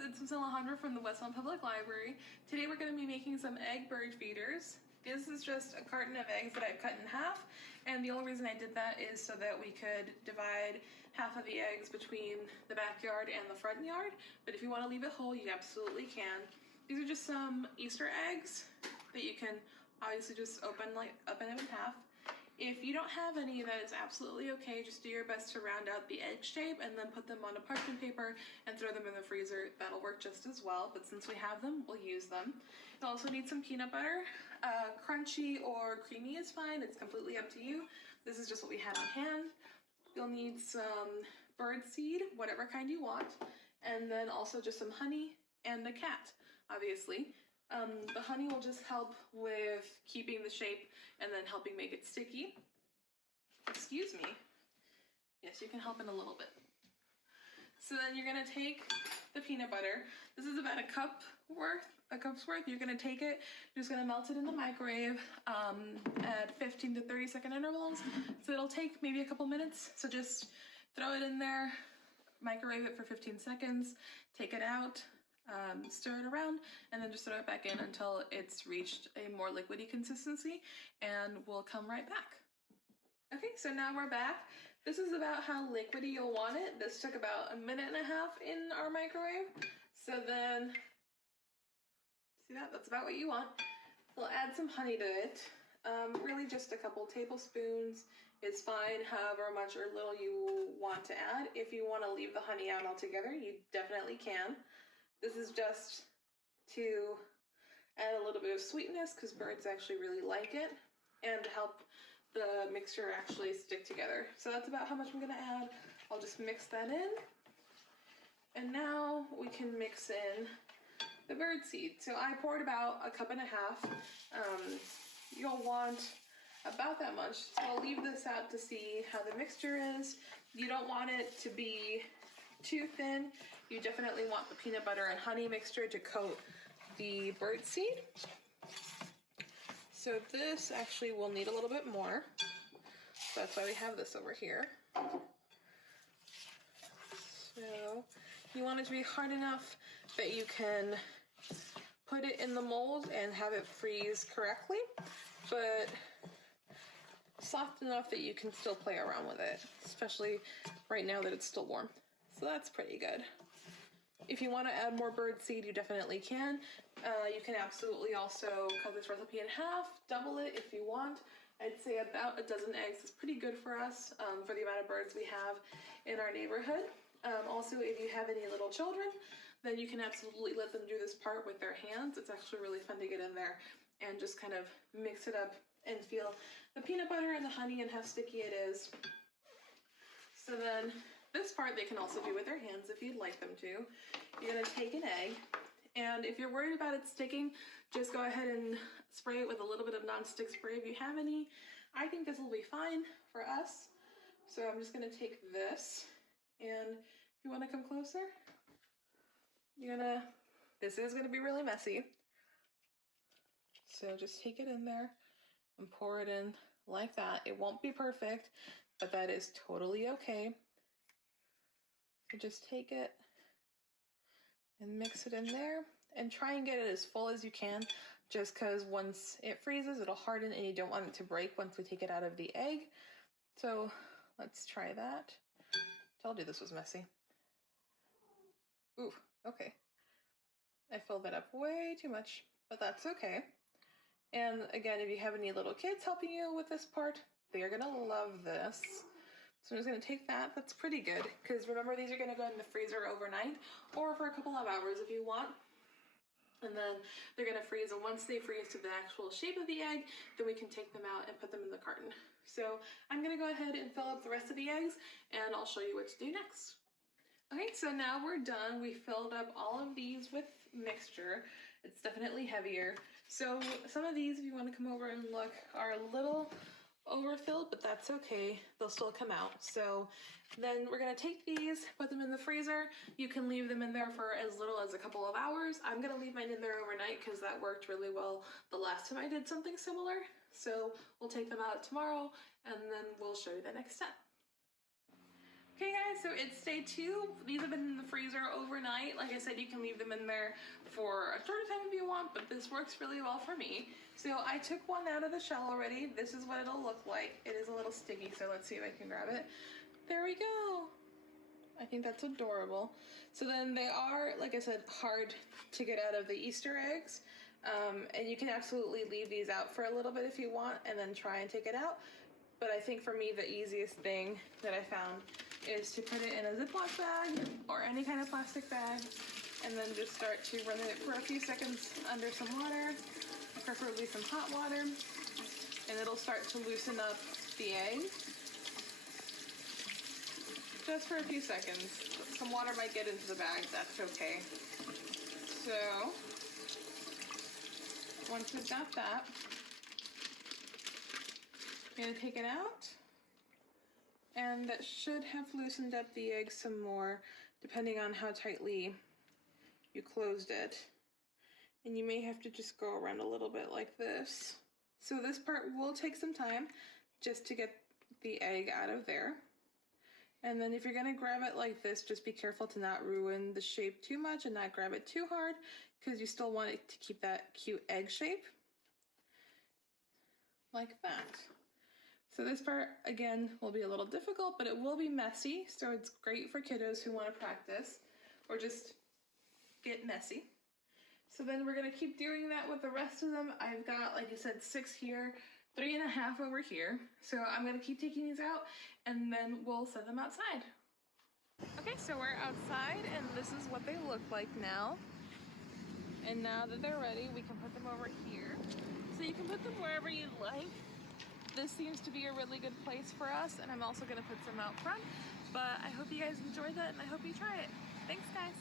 it's Alejandra from the Westmont Public Library. Today we're going to be making some egg bird feeders. This is just a carton of eggs that I've cut in half, and the only reason I did that is so that we could divide half of the eggs between the backyard and the front yard, but if you want to leave it whole, you absolutely can. These are just some Easter eggs that you can obviously just open them in half. If you don't have any, that is absolutely okay. Just do your best to round out the egg shape and then put them on a parchment paper and throw them in the freezer. That'll work just as well, but since we have them, we'll use them. You'll also need some peanut butter. Crunchy or creamy is fine. It's completely up to you. This is just what we have on hand. You'll need some bird seed, whatever kind you want, and then also just some honey and a cat, obviously. The honey will just help with keeping the shape and then helping make it sticky. Excuse me. Yes, you can help in a little bit. So then you're gonna take the peanut butter. This is about a cup's worth. You're gonna take it, you're just gonna melt it in the microwave at 15 to 30 second intervals. So it'll take maybe a couple minutes. So just throw it in there, microwave it for 15 seconds, take it out, stir it around, and then just throw it back in until it's reached a more liquidy consistency, and we'll come right back. Okay, so now we're back. This is about how liquidy you'll want it. This took about 1.5 minutes in our microwave. So then, see that? That's about what you want. We'll add some honey to it. Really just a couple tablespoons is fine, however much or little you want to add. If you want to leave the honey out altogether, you definitely can. This is just to add a little bit of sweetness because birds actually really like it, and to help the mixture actually stick together. So that's about how much I'm gonna add. I'll just mix that in. And now we can mix in the bird seed. So I poured about 1.5 cups. You'll want about that much. So I'll leave this out to see how the mixture is. You don't want it to be too thin. You definitely want the peanut butter and honey mixture to coat the bird seed. So this actually will need a little bit more. So that's why we have this over here. So you want it to be hard enough that you can put it in the mold and have it freeze correctly, but soft enough that you can still play around with it, especially right now that it's still warm. So that's pretty good. If you want to add more bird seed, you definitely can. You can absolutely also cut this recipe in half, double it if you want. I'd say about 12 eggs is pretty good for us, for the amount of birds we have in our neighborhood. Also, if you have any little children, then you can absolutely let them do this part with their hands. It's actually really fun to get in there and just kind of mix it up and feel the peanut butter and the honey and how sticky it is. So then this part they can also do with their hands if you'd like them to. You're gonna take an egg, and if you're worried about it sticking, just go ahead and spray it with a little bit of non-stick spray if you have any. I think this will be fine for us. So I'm just gonna take this, and if you wanna come closer, this is gonna be really messy. So just take it in there and pour it in like that. It won't be perfect, but that is totally okay. So just take it and mix it in there and try and get it as full as you can, just because once it freezes, it'll harden and you don't want it to break once we take it out of the egg. So let's try that. Told you this was messy. Ooh, okay. I filled that up way too much, but that's okay. And again, if you have any little kids helping you with this part, they're gonna love this. So I'm just gonna take that. That's pretty good, because remember, these are gonna go in the freezer overnight or for a couple of hours if you want. And then they're gonna freeze, and once they freeze to the actual shape of the egg, then we can take them out and put them in the carton. So I'm gonna go ahead and fill up the rest of the eggs, and I'll show you what to do next. Okay, so now we're done. We filled up all of these with mixture. It's definitely heavier. So some of these, if you wanna come over and look, are a little overfilled, but that's okay. They'll still come out. So then we're gonna take these, put them in the freezer. You can leave them in there for as little as a couple of hours. I'm gonna leave mine in there overnight because that worked really well the last time I did something similar. So we'll take them out tomorrow, and then we'll show you the next step. Okay guys, so it's day 2. These have been in the freezer overnight. Like I said, you can leave them in there for a shorter time if you want, but this works really well for me. So I took one out of the shell already. This is what it'll look like. It is a little sticky, so let's see if I can grab it. There we go. I think that's adorable. So then they are, like I said, hard to get out of the Easter eggs. And you can absolutely leave these out for a little bit if you want and then try and take it out. But I think for me, the easiest thing that I found is to put it in a Ziploc bag or any kind of plastic bag and then just start to run it for a few seconds under some water, preferably some hot water, and it'll start to loosen up the egg. Just for a few seconds. Some water might get into the bag, that's okay. So, once we've got that, I'm going to take it out, and that should have loosened up the egg some more, depending on how tightly you closed it. And you may have to just go around a little bit like this. So this part will take some time just to get the egg out of there. And then if you're going to grab it like this, just be careful to not ruin the shape too much and not grab it too hard, because you still want it to keep that cute egg shape. Like that. So this part, again, will be a little difficult, but it will be messy, so it's great for kiddos who want to practice or just get messy. So then we're going to keep doing that with the rest of them. I've got, like I said, 6 here, 3.5 over here. So I'm going to keep taking these out, and then we'll set them outside. Okay, so we're outside, and this is what they look like now. And now that they're ready, we can put them over here. So you can put them wherever you'd like. This seems to be a really good place for us, and I'm also going to put some out front. But I hope you guys enjoyed that, and I hope you try it. Thanks, guys.